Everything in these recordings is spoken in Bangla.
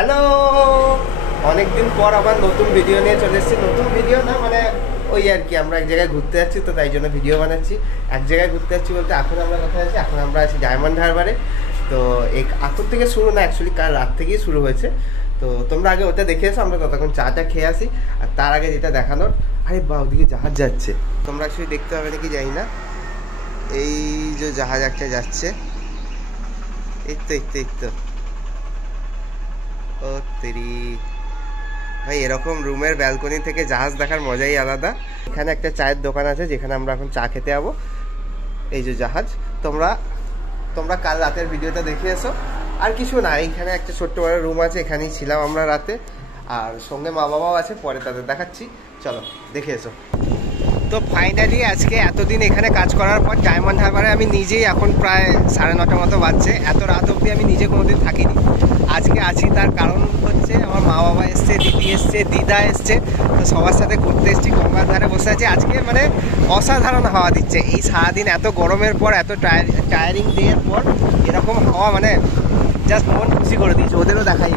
হ্যালো, অনেকদিন পর আবার নতুন ভিডিও নিয়ে চলে এসেছি। নতুন ভিডিও না, মানে ওই আর কি, আমরা এক জায়গায় ঘুরতে যাচ্ছি, তো তাই জন্য ভিডিও বানাচ্ছি। এক জায়গায় ঘুরতে যাচ্ছি বলতে এখন আমরা কোথায় আছি? এখন আমরা আছি ডায়মন্ড হারবারে। তো এখন থেকে শুরু না, অ্যাকচুয়ালি কাল রাত থেকেই শুরু হয়েছে। তো তোমরা আগে ওটা দেখে এসো, আমরা ততক্ষণ চাটা খেয়ে আসি। আর তার আগে যেটা দেখানোর, আরে বা ওদিকে জাহাজ যাচ্ছে, তোমরা অ্যাকচুয়ালি দেখতে হবে নাকি জানি না। এই যে জাহাজ একটা যাচ্ছে, এই তো ও তেরি ভাই, এরকম রুমের ব্যালকনি থেকে জাহাজ দেখার মজাই আলাদা। এখানে একটা চায়ের দোকান আছে যেখানে আমরা এখন চা খেতে যাবো। এই যে জাহাজ, তোমরা কাল রাতের ভিডিওটা দেখে এসো। আর কিছু না, এইখানে একটা ছোট্ট বড় রুম আছে, এখানেই ছিলাম আমরা রাতে। আর সঙ্গে মা বাবাও আছে, পরে তাদের দেখাচ্ছি, চলো দেখে এসো। তো ফাইনালি আজকে এতদিন এখানে কাজ করার পর ডায়মন্ড হারবারে আমি নিজেই, এখন প্রায় 9:30 মতো বাজছে, এত রাত অবধি আমি নিজে কোনোদিন থাকিনি। আজকে আছি, তার কারণ হচ্ছে আমার মা বাবা এসছে, দিদি এসছে, দিদা এসছে, তো সবার সাথে ঘুরতে এসেছি। গঙ্গার ধারে বসে আছি। আজকে মানে অসাধারণ হাওয়া দিচ্ছে। এই সারাদিন এত গরমের পর, এত টায়ারিং ডের পর এরকম হাওয়া মানে জাস্ট মন খুশি করে দিয়েছে। ওদেরও দেখাই,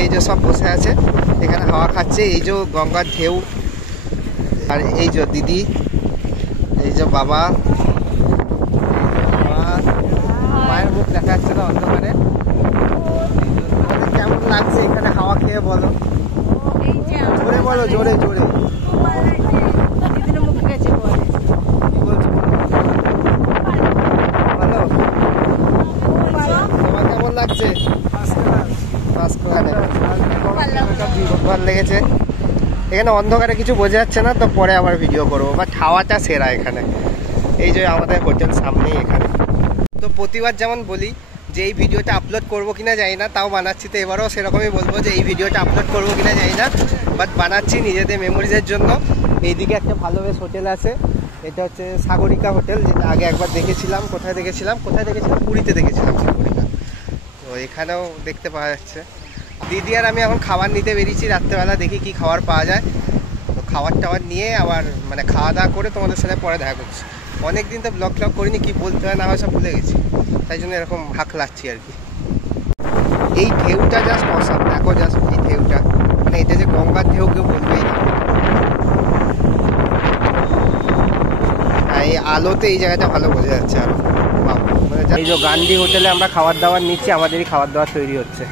এই যে সব বসে আছে এখানে হাওয়া খাচ্ছে, এই যে গঙ্গার ঢেউ। আর এই যে দিদি, এই যে বাবা, মায়ের মুখ দেখা যাচ্ছে না অন্ধকারে। কেমন লাগছে এখানে হাওয়া খেয়ে বলো? জোরে বলো, জোরে জোরে। ভালো, তোমার কেমন লাগছে? ভালো লেগেছে। এখানে অন্ধকারে কিছু বোঝা যাচ্ছে না, তো পরে আবার ভিডিও করবো, বাট হাওয়াটা সেরা এখানে। এই যে আমাদের হোটেল সামনেই এখানে। তো প্রতিবার যেমন বলি যে এই ভিডিওটা আপলোড করবো কিনা জানি না, তাও বানাচ্ছি। তো এবারও সেরকমই বলবো যে এই ভিডিওটা আপলোড করবো কিনা জানি না, বাট বানাচ্ছি নিজেদের মেমোরিজের জন্য। এইদিকে একটা ভালো বেশ হোটেল আছে, এটা হচ্ছে সাগরিকা হোটেল, যেটা আগে একবার দেখেছিলাম। কোথায় দেখেছিলাম? পুরীতে দেখেছিলাম সাগরিকা। তো এখানেও দেখতে পাওয়া যাচ্ছে। দিদি আর আমি এখন খাবার নিতে বেরিয়েছি রাত্রেবেলা, দেখি কি খাবার পাওয়া যায়। তো খাবার টাবার নিয়ে আবার মানে খাওয়া দাওয়া করে তোমাদের সাথে পরে দেখা করছি। অনেকদিন তো ব্লগ করিনি, কি বলতে হয় না হয় সব ভুলে গেছি, তাই জন্য এরকম হাঁক লাগছি আর কি। এই ঢেউটা জাস্ট অসাম, দেখো জাস্ট এই ঢেউটা, মানে এটা যে গঙ্গার ঢেউ কেউ বলবেই না। এই আলোতে এই জায়গাটা ভালো বোঝা যাচ্ছে আরো। এই যে গান্ধী হোটেলে আমরা খাবার দাবার নিচ্ছি, আমাদেরই খাবার দাবার তৈরি হচ্ছে।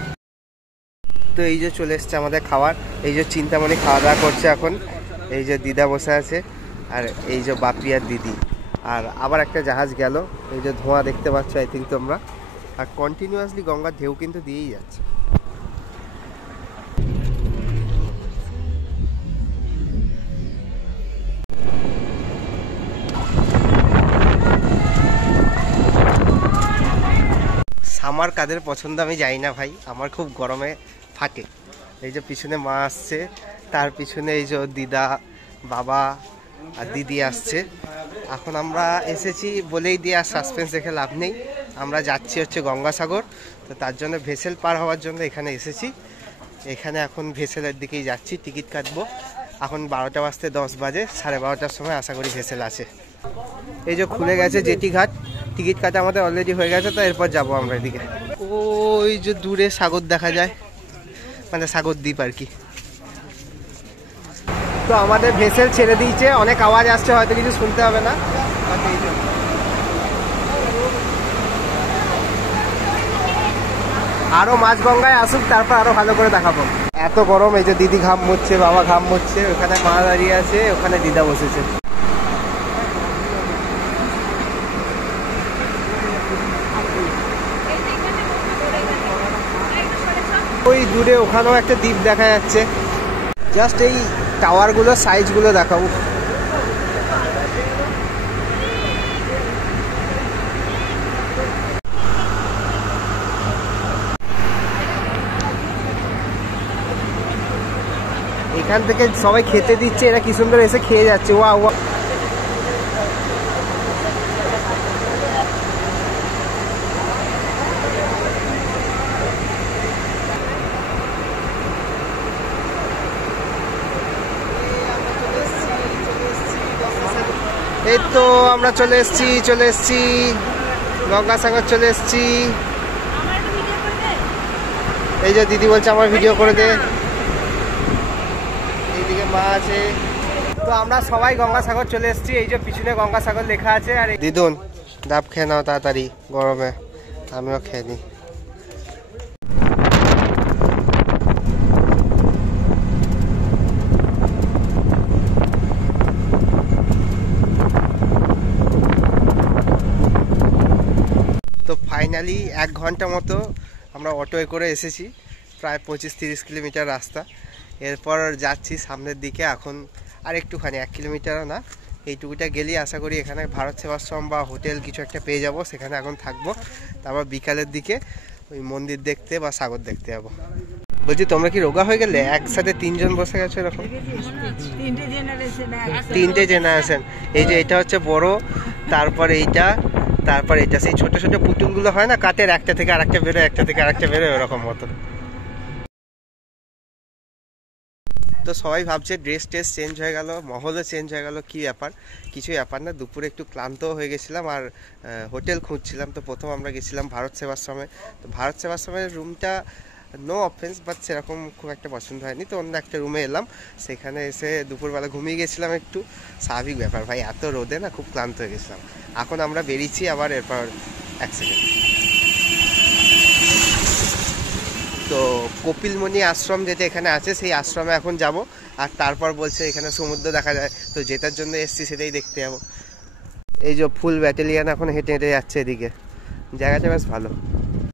তো এই যে চলে এসছে আমাদের খাবার, এই যে চিন্তামণি খাওয়া দাওয়া করছে এখন, এই যে দিদা বসে আছে, আর এই যে বাপি আর দিদি। আর আবার একটা জাহাজ গেল, এই যে ধোঁয়া দেখতে পাচ্ছ আই থিঙ্ক তোমরা। আর কন্টিনিউয়াসলি গঙ্গার ঢেউ কিন্তু দিয়েই যাচ্ছে। সামার কাদের পছন্দ আমি জানি না ভাই, আমার খুব গরমে ফাটে। এই যে পিছনে মা আসছে, তার পিছনে এই যে দিদা, বাবা আর দিদি আসছে। এখন আমরা এসেছি বলেই দিয়ে আর সাসপেন্স দেখে লাভ নেই, আমরা যাচ্ছি হচ্ছে গঙ্গাসাগর। তো তার জন্য ভেসেল পার হওয়ার জন্য এখানে এসেছি। এখানে এখন ভেসেলের দিকেই যাচ্ছি, টিকিট কাটবো। এখন 12টা বাজতে 10 বাজে, 12:30টার সময় আশা করি ভেসেল আছে। এই যে খুলে গেছে জেটি ঘাট, টিকিট কাটা আমাদের অলরেডি হয়ে গেছে। তো এরপর যাবো আমরা এদিকে। ওই যে দূরে সাগর দেখা যায়, মানে সাগর দ্বীপ আর কি। তো আমাদের ভেসেল ছেড়ে দিয়েছে, অনেক আওয়াজ আসছে, হয়তো কিছু শুনতে হবে না। আরো মাঝ গঙ্গায় আসুক, তারপর আরো ভালো করে দেখাবো। এত গরম, এই যে দিদি ঘাম মুছছে, বাবা ঘাম মুছছে, ওখানে মা দাঁড়িয়ে আছে, ওখানে দিদা বসেছে। ওই দূরে ওখানেও একটা দ্বীপ দেখা যাচ্ছে। জাস্ট এই টাওয়ারগুলোর সাইজগুলো দেখাবো। এখান থেকে সবাই খেতে দিচ্ছে, এরা কি সুন্দর এসে খেয়ে যাচ্ছে। ওয়া ওয়া, এই তো আমরা চলে এসেছি গঙ্গাসাগর চলে এসেছি। এই যে দিদি বলছে আমার ভিডিও করে দে, এইদিকে মা আছে। তো আমরা সবাই গঙ্গাসাগর চলে এসেছি, এই যে পিছনে গঙ্গাসাগর লেখা আছে। আর দিদুন ডাব খেয়ে নাও তাড়াতাড়ি, গরমে আমিও খেয়ে নিই। তো ফাইনালি 1 ঘন্টা মতো আমরা অটোয় করে এসেছি, প্রায় 25-30 কিলোমিটার রাস্তা। এরপর যাচ্ছি সামনের দিকে, এখন আর একটুখানি 1 কিলোমিটারও না, এইটুকুটা গেলেই আশা করি এখানে ভারত সেবাশ্রম বা হোটেল কিছু একটা পেয়ে যাব, সেখানে এখন থাকবো। তারপর বিকালের দিকে ওই মন্দির দেখতে বা সাগর দেখতে যাবো। বলছি তোমরা কি রোগা হয়ে গেলে? একসাথে 3 জন বসে গেছো এরকম? 3টে জেনারেশন। এই যে এটা হচ্ছে বড়, তারপর এইটা, তারপর এটা। সেই ছোট ছোট পুতুলগুলো হয় না কাঠের, একটা থেকে আরেকটা বেরোয়, একটা থেকে আরেকটা বেরোয়, ওরকম মতো। তো সবাই ভাবছে ড্রেস টেস চেঞ্জ হয়ে গেল, মহলও চেঞ্জ হয়ে গেল, কি ব্যাপার? কিছু ব্যাপার না, দুপুরে একটু ক্লান্ত হয়ে গেছিলাম আর হোটেল খুঁজছিলাম। তো প্রথম আমরা গেছিলাম ভারত সেবাশ্রমে। তো ভারত সেবাশ্রমের রুমটা নো অফেন্স, বাট সেরকম খুব একটা পছন্দ হয়নি। তো অন্য একটা রুমে এলাম, সেখানে এসে দুপুরবেলা ঘুমিয়ে গেছিলাম একটু, স্বাভাবিক ব্যাপার ভাই, এত রোদে না খুব ক্লান্ত হয়ে গেছিলাম। এখন আমরা বেরিয়েছি আবার, এরপর 1 সেকেন্ড। তো কপিলমুনি আশ্রম যেটা এখানে আছে, সেই আশ্রমে এখন যাব। আর তারপর বলছে এখানে সমুদ্র দেখা যায়, তো যেটার জন্য এসছি সেটাই দেখতে যাবো। এই যে ফুল ব্যাটালিয়ান এখন হেঁটে হেঁটে যাচ্ছে এদিকে, জায়গাটা বেশ ভালো।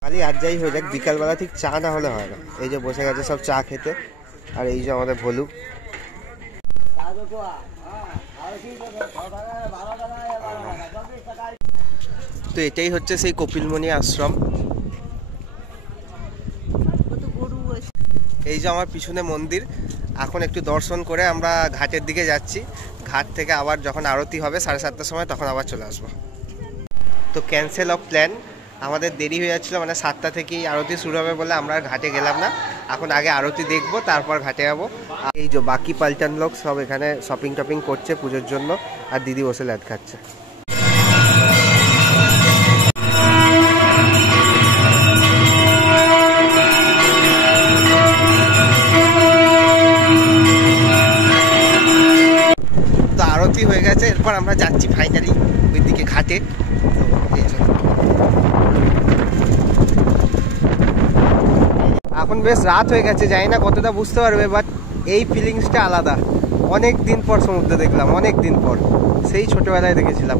খালি আর যাই হয়ে যাক, বিকালবেলা ঠিক চা না হলে হয় না। এই যে বসে গেছে সব চা খেতে, আর এই যে আমাদের ভলু। তো এটাই হচ্ছে সেই কপিলমুনি আশ্রম। এই যে আমার পিছনে মন্দির। এখন একটু দর্শন করে আমরা ঘাটের দিকে যাচ্ছি। ঘাট থেকে আবার যখন আরতি হবে 7:30টার সময়, তখন আবার চলে আসবো। তো ক্যান্সেল অফ প্ল্যান, আমাদের দেরি হয়ে যাচ্ছিলো, মানে 7টা থেকেই আরতি শুরু হবে বলে আমরা ঘাটে গেলাম না। এখন আগে আরতি দেখবো, তারপর ঘাটে যাবো। এই যে বাকি পাল্টান লোক সব এখানে শপিং টপিং করছে পুজোর জন্য, আর দিদি বসে ল্যাদ খাচ্ছে। তো আরতি হয়ে গেছে, এরপর আমরা যাচ্ছি ফাইনালি ওইদিকে ঘাটে। এখন বেশ রাত হয়ে গেছে, জানি না কতটা বুঝতে পারবে, বাট এই ফিলিংসটা আলাদা। অনেক দিন পর সমুদ্র দেখলাম, অনেক দিন পর, সেই ছোটবেলায় দেখেছিলাম।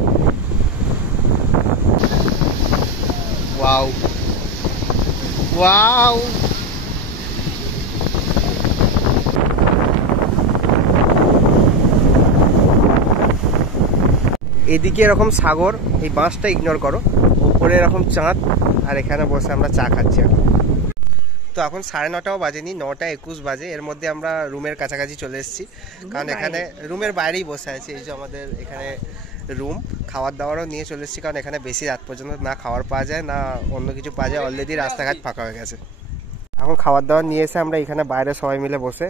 ওয়াও ওয়াও, এদিকে এরকম সাগর, এই বাঁশটা ইগনোর করো, উপরে এরকম চাঁদ, আর এখানে বসে আমরা চা খাচ্ছি এখন। তো এখন 9:30টাও বাজেনি, 9:21 বাজে। এর মধ্যে আমরা রুমের কাছাকাছি চলে এসেছি, কারণ এখানে রুমের বাইরেই বসে আছি। এই যে আমাদের এখানে রুম, খাবার দাবারও নিয়ে চলে এসেছি, কারণ এখানে বেশি রাত পর্যন্ত না খাবার পাওয়া যায় না অন্য কিছু পাওয়া যায়, অলরেডি রাস্তাঘাট ফাঁকা হয়ে গেছে। এখন খাবার দাবার নিয়ে এসে আমরা এখানে বাইরে সবাই মিলে বসে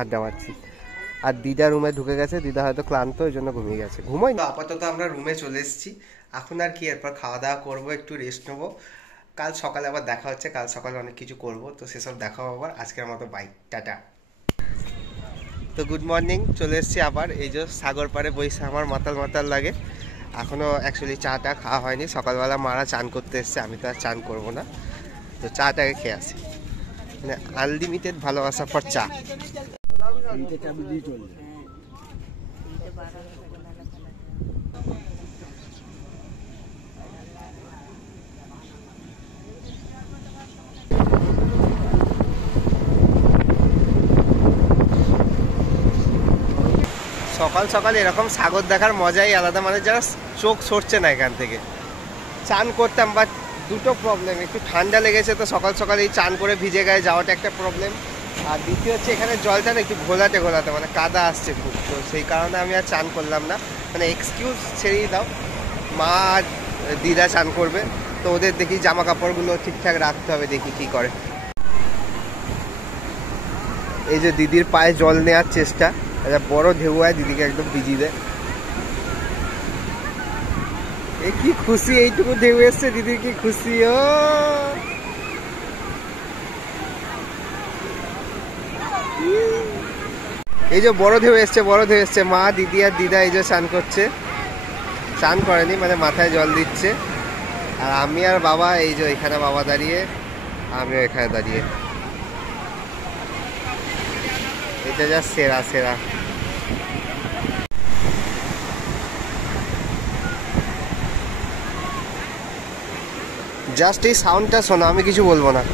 আড্ডা মারছি। আর দিদা রুমে ঢুকে গেছে, দিদা হয়তো ক্লান্ত, ওই জন্য ঘুমিয়ে গেছে, ঘুমোই না। আপাতত আমরা রুমে চলে এসেছি, এখন আর কি, এরপর খাওয়া দাওয়া করবো, একটু রেস্ট নেবো। কাল সকালে আবার দেখা হচ্ছে, কাল সকালে অনেক কিছু করব, তো সেসব দেখা হবে আবার। আজকের মতো বাই, টাটা। তো গুড মর্নিং, চলে এসেছি আবার। এই যে সাগর পাড়ে বসে আমার মাতাল মাতাল লাগে। এখনও অ্যাকচুয়ালি চাটা খাওয়া হয়নি, সকালবেলা মারা চান করতে এসছে, আমি তো আর চান করবো না, তো চাটাকে খেয়ে আসি। মানে আনলিমিটেড ভালোবাসা ফর চা। সকাল সকাল এরকম সাগর দেখার মজাই আলাদা, মানে যারা চোখ সরছে না এখান থেকে। চান করতাম, বাট দুটো প্রবলেম, একটু ঠান্ডা লেগেছে, তো সকাল সকাল এই চান করে ভিজে গায়ে যাওয়াটা একটা প্রবলেম। আর দ্বিতীয় হচ্ছে এখানে জলটা না একটু ঘোলাটে ঘোলাতে, মানে কাদা আসছে খুব, তো সেই কারণে আমি আর চান করলাম না। মানে এক্সকিউজ ছেড়েই দাও, মা আর দিদা চান করবে, তো ওদের দেখি জামা কাপড়গুলো ঠিকঠাক রাখতে হবে, দেখি কি করে। এই যে দিদির পায়ে জল নেওয়ার চেষ্টা, একটা বড় ঢেউ হয়, দিদিকে একদম ভিজিয়ে দেয়। এ কি খুশি, এইটুকু ঢেউ এসছে, দিদির কি খুশি। ও এই যে বড় ঢেউ এসছে, বড় ঢেউ এসছে। মা, দিদি আর দিদা এই যে স্নান করছে, স্নান করেনি মানে মাথায় জল দিচ্ছে। আর আমি আর বাবা এই যে এখানে, বাবা দাঁড়িয়ে, আমিও এখানে দাঁড়িয়ে। এটা যা সেরা সেরা। জাস্ট এই সাউন্ডটা শোনো, আমি কিছু বলবো না।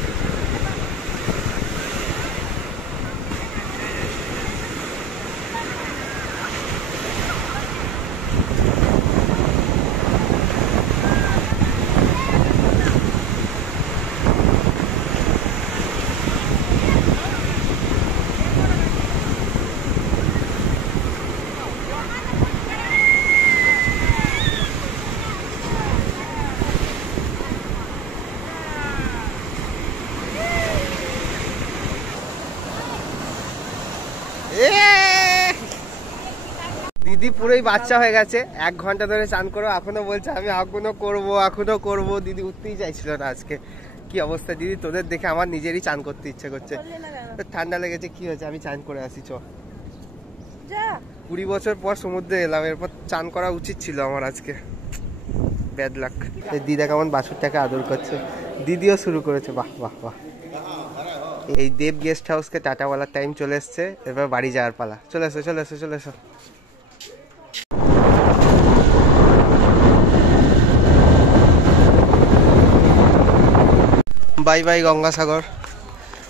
দিদি পুরোই বাচ্চা হয়ে গেছে, 1 ঘন্টা ধরে চান করো, এখনো বলছে আমি এখনো করবো, এখনো করবো। দিদি উঠতেই চাইছিল না আজকে। কি অবস্থা দিদি, তোদের দেখে আমার নিজেরই চান করতে ইচ্ছে করছে। ঠান্ডা লেগেছে, কি হয়েছে, আমি চান করে আসি চ। 20 বছর পর সমুদ্রে এলাম, এরপর চান করা উচিত ছিল আমার আজকে। Bad luck. দিদা কেমন বাছুরটাকে আদর করছে, দিদিও শুরু করেছে। বাহ বাহ বাহ। এই দেব গেস্ট হাউসকে টাটা বলার টাইম চলে এসছে, এবার বাড়ি যাওয়ার পালা। চলে এসো চলে এসো চলে এসো। বাই বাই গঙ্গাসাগর,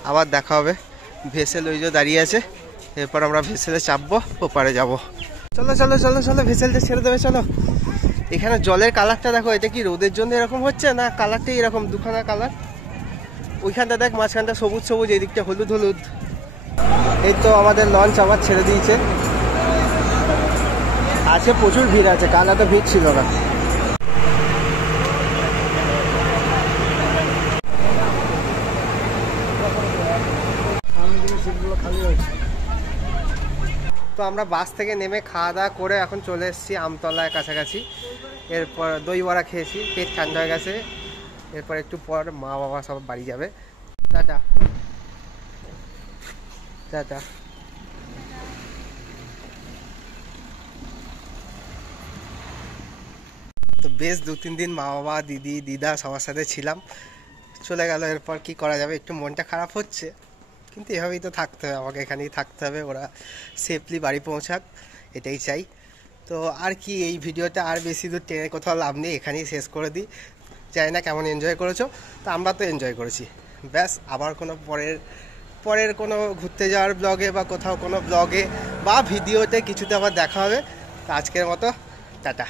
আবার দেখা হবে। ভেসেল ওই যে দাঁড়িয়ে আছে, এরপর আমরা ভেসেলে চাপবো, ওপারে যাবো। চলো চলো চলো চলো, ভেসেলটা ছেড়ে দেবে চলো। এখানে জলের কালারটা দেখো, এটা কি রোদের জন্য এরকম হচ্ছে না কালারটাই এরকম দুখানা কালার? ওইখানটা দেখ, মাঝখানটা সবুজ সবুজ, এই দিকটা হলুদ হলুদ। এই তো আমাদের লঞ্চ আবার ছেড়ে দিয়েছে। আজকে প্রচুর ভিড় আছে, কাল এত ভিড় ছিল না। তো আমরা বাস থেকে নেমে খাওয়া দাওয়া করে এখন চলে এসেছি আমতলায় কাছাকাছি। এরপর দই বড়া খেয়েছি, পেট ঠান্ডা হয়ে গেছে। এরপর একটু পর মা বাবা সব বাড়ি যাবে। Tata tata. তো বেশ 2-3 দিন মা বাবা, দিদি, দিদা সবার সাথে ছিলাম, চলে গেল। এরপর কি করা যাবে, একটু মনটা খারাপ হচ্ছে, কিন্তু এভাবেই তো থাকতে হবে, আমাকে এখানেই থাকতে হবে। ওরা সেফলি বাড়ি পৌঁছাক, এটাই চাই। তো আর কি, এই ভিডিওটা আর বেশি দূর টেনে কোথাও লাভ নেই, এখানেই শেষ করে দিই। জানি না কেমন এনজয় করেছো, তো আমরা তো এনজয় করেছি। ব্যাস, আবার কোনো পরের কোনো ঘুরতে যাওয়ার ব্লগে বা কোথাও কোনো ব্লগে বা ভিডিওতে কিছুতে আবার দেখা হবে। তো আজকের মতো টাটা।